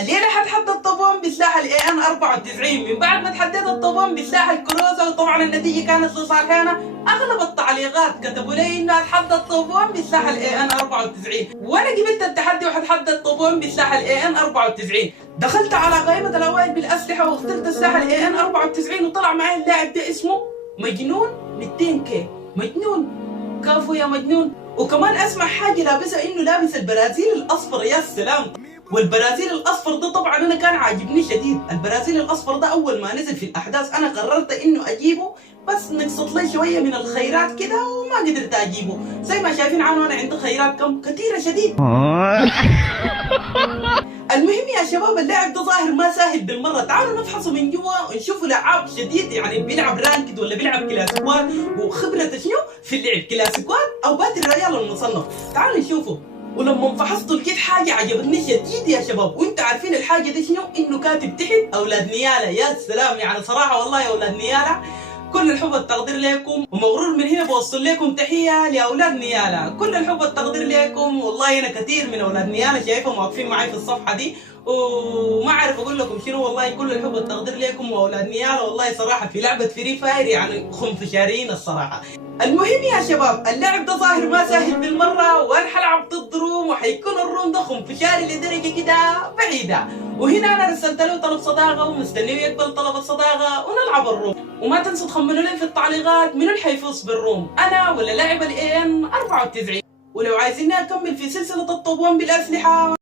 الليلة حتحدى الطوبون بسلاح الاي ان 94 من بعد ما تحدد الطوبون بسلاح الكروزة، وطبعا النتيجة كانت لصالحنا. اغلب التعليقات كتبوا لي انه اتحدى الطوبون بسلاح الاي ان 94، وانا قبلت التحدي وحتحدى الطوبون بسلاح الاي ان 94. دخلت على قائمة الاوائل بالاسلحة واخترت سلاح الاي ان 94 وطلع معي اللاعب ده اسمه مجنون 200 كي. مجنون كافو يا مجنون. وكمان اسمع حاجة لابسها انه لابس البرازيل الاصفر، يا سلام. والبرازيل الاصفر ده طبعا انا كان عاجبني شديد. البرازيل الاصفر ده اول ما نزل في الاحداث انا قررت انه اجيبه، بس نقصت لي شويه من الخيرات كده وما قدرت اجيبه. زي ما شايفين عنه انا عندي خيرات كم كثيره شديد. المهم يا شباب اللاعب ده ظاهر ما سهل بالمره. تعالوا نفحصه من جوا ونشوفه لعاب شديد، يعني بيلعب رانكد ولا بيلعب كلاسيكوات، وخبرته شنو في اللعب كلاسيكوات او باتل الريال المصنف. تعالوا نشوفه. ولما فحصت لقيت حاجه عجبتني شديد يا شباب، وانتوا عارفين الحاجه دي شنو؟ انه كاتب تحت اولاد نيالا. يا سلام، يعني صراحه والله يا اولاد نيالا كل الحب والتقدير لكم، ومغرور من هنا بوصل لكم تحيه لاولاد نيالا. كل الحب والتقدير لكم، والله انا كثير من اولاد نيالا شايفهم واقفين معي في الصفحه دي، وما اعرف اقول لكم شنو. والله كل الحب والتقدير لكم واولاد نيالا. والله صراحه في لعبه فري فاير يعني خنفشاريين الصراحه. المهم يا شباب اللاعب ده ظاهر ما سهل بالمره، وانا حلعب ضد روم وحيكون الروم ده خنفشاري لدرجه كده بعيده. وهنا انا رسلت له طلب صداقه ومستنيه يقبل طلب الصداقه ونلعب الروم. وما تنسوا تخمنوا لي في التعليقات منو اللي حيفوز بالروم، انا ولا لاعب الاي ان 94. ولو عايزيني اكمل في سلسله الطوبون بالاسلحه